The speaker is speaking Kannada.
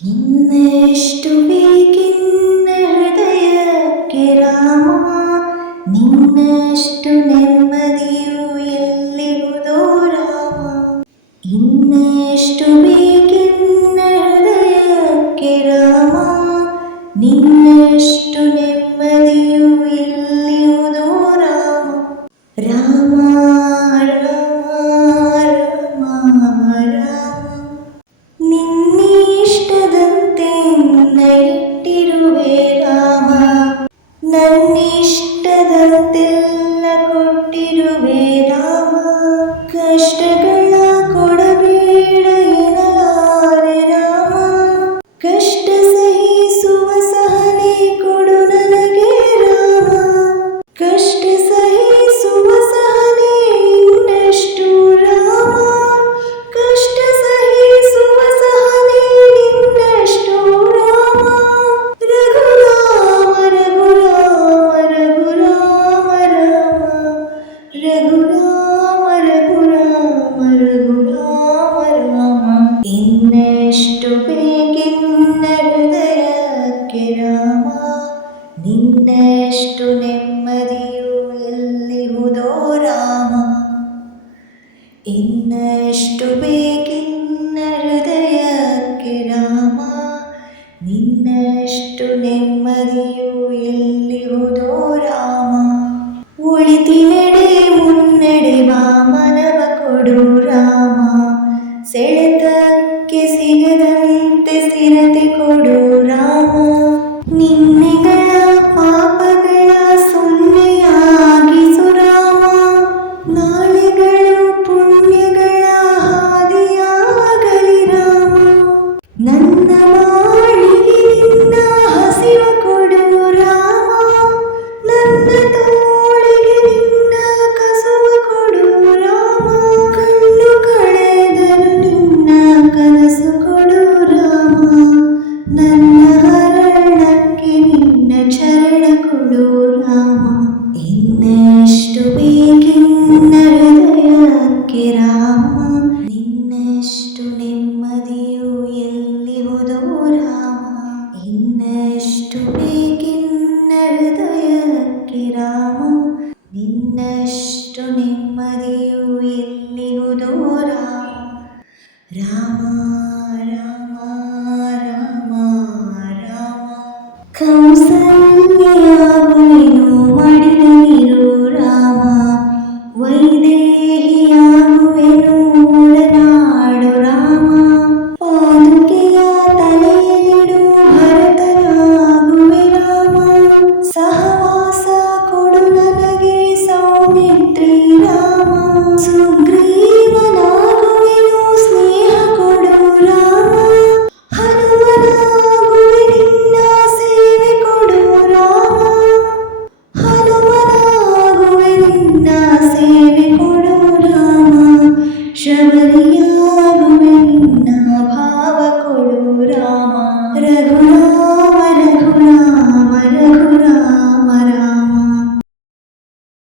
നിന്നെഷ്ടുപീകിന്ന ഹൃദയക്കിരാമ നിന്നെഷ്ടു ನೆಮ್ಮದಿಯೂ ಎಲ್ಲಿಗುವುದೋ ರಾಮ ಇನ್ನೆಷ್ಟು ಬೇಕೆನ್ನ ಹೃದಯಕ್ಕೆ ರಾಮ ನಿನ್ನೆ Blessed ನೆಮ್ಮದಿಯು ಎಲ್ಲಿಹುದೋ ರಾಮ ಇನ್ನಷ್ಟು ಬೇಕಿನ್ನ ಹೃದಯಕ್ಕೆ ರಾಮ. ನಿನ್ನಷ್ಟು ನೆಮ್ಮದಿಯು ಎಲ್ಲಿಹುದೋ ರಾಮ ಒಳಿತಿನೆಡೆ ಮುನ್ನಡೆ ವಾಮನವ ಕೊಡು ರಾಮ. ಸೆಳೆ ಧಾಮೋ ನಿನ್ನಷ್ಟು ನೆಮ್ಮದಿಯೂ ಎಲ್ಲಿಯೂ ದೂರ ರಾಮ ರಾಮ ರಾಮ ರಾಮ ಕಂಸ